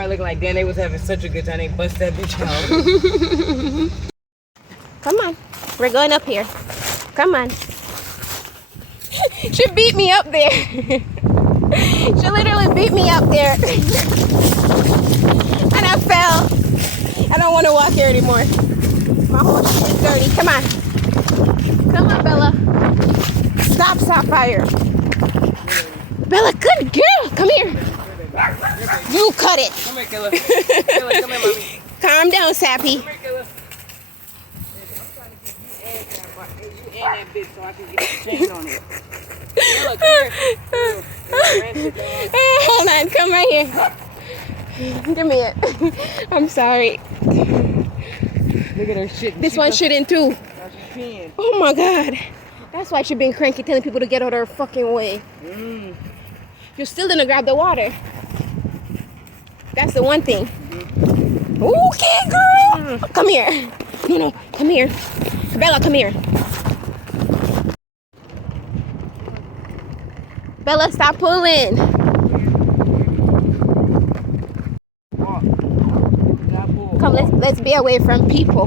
probably looking like, damn, they was having such a good time. They bust that bitch out. Come on. We're going up here. Come on. She beat me up there. She literally beat me up there. And I fell. I don't want to walk here anymore. My whole shit is dirty. Come on. Come on, Bella. Stop Sapphire. Bella, good girl. Come here. You cut it. Come here, Killer. Killer, come here, mommy. Calm down, Sappy. Come here, Killer. I'm trying to get you and that bitch so I can get the chain on it. Killer, come here. Hold on. Come right here. Give me it. I'm sorry. Look at her shit. This one shitting too. Oh my God. That's why she's been cranky telling people to get out of her fucking way. You still didn't grab the water. That's the one thing. Okay, girl. Come here. No, come here. Bella, come here. Bella, stop pulling. Come, let's be away from people.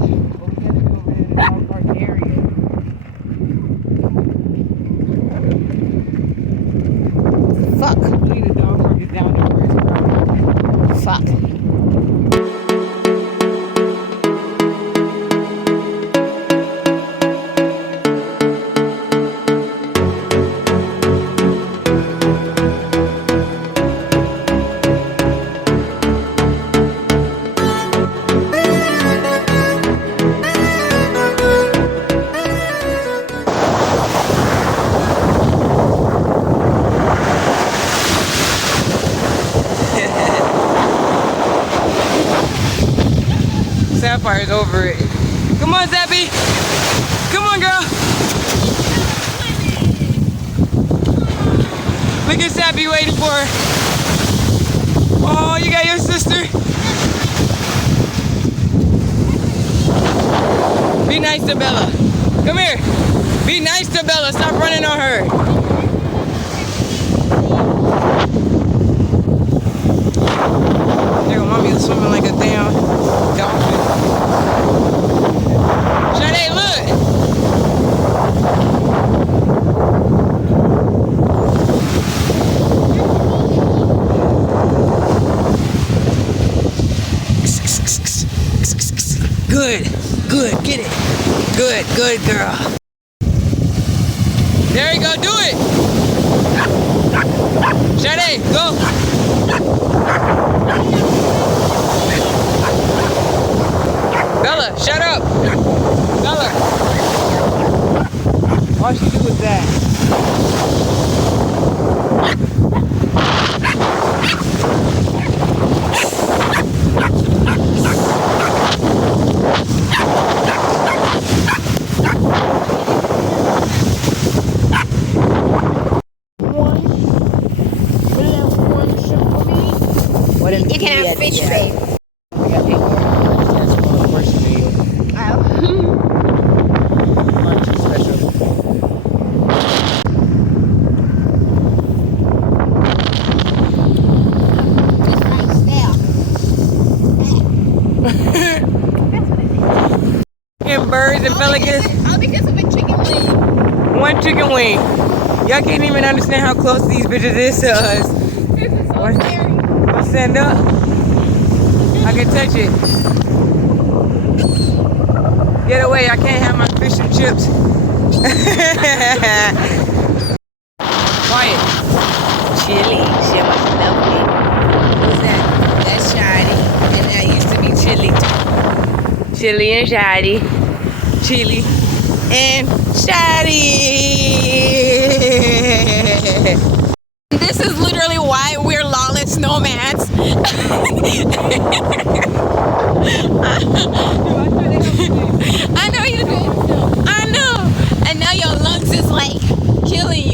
Fuck. Fuck. Sapphire's over it. Come on, Zappy. Come on, girl. Look at Zappy waiting for her. Oh, you got your sister. Be nice to Bella. Come here. Be nice to Bella. Stop running on her. There go mommy is swimming like a damn dolphin. Sade, look! Good, get it. Good girl. There you go, do it! Sade, go! Bella, shut up! Bella! All she do is that. You can have fish, babe. We got 8 more. That's for the first video. Lunch special. And birds and pelicans. All because of a chicken wing. One chicken wing. Y'all can't even understand how close these bitches is to us. This is so scary. I'll stand up. I can touch it. Get away, I can't have my fish and chips. Quiet. Chili, she was lovely. Who's that? That's Shady. And that used to be Chili. Chili and Shady. Chili and Shady. This is literally why we're lawless nomads. I know you do. I know. And now your lungs is like killing you.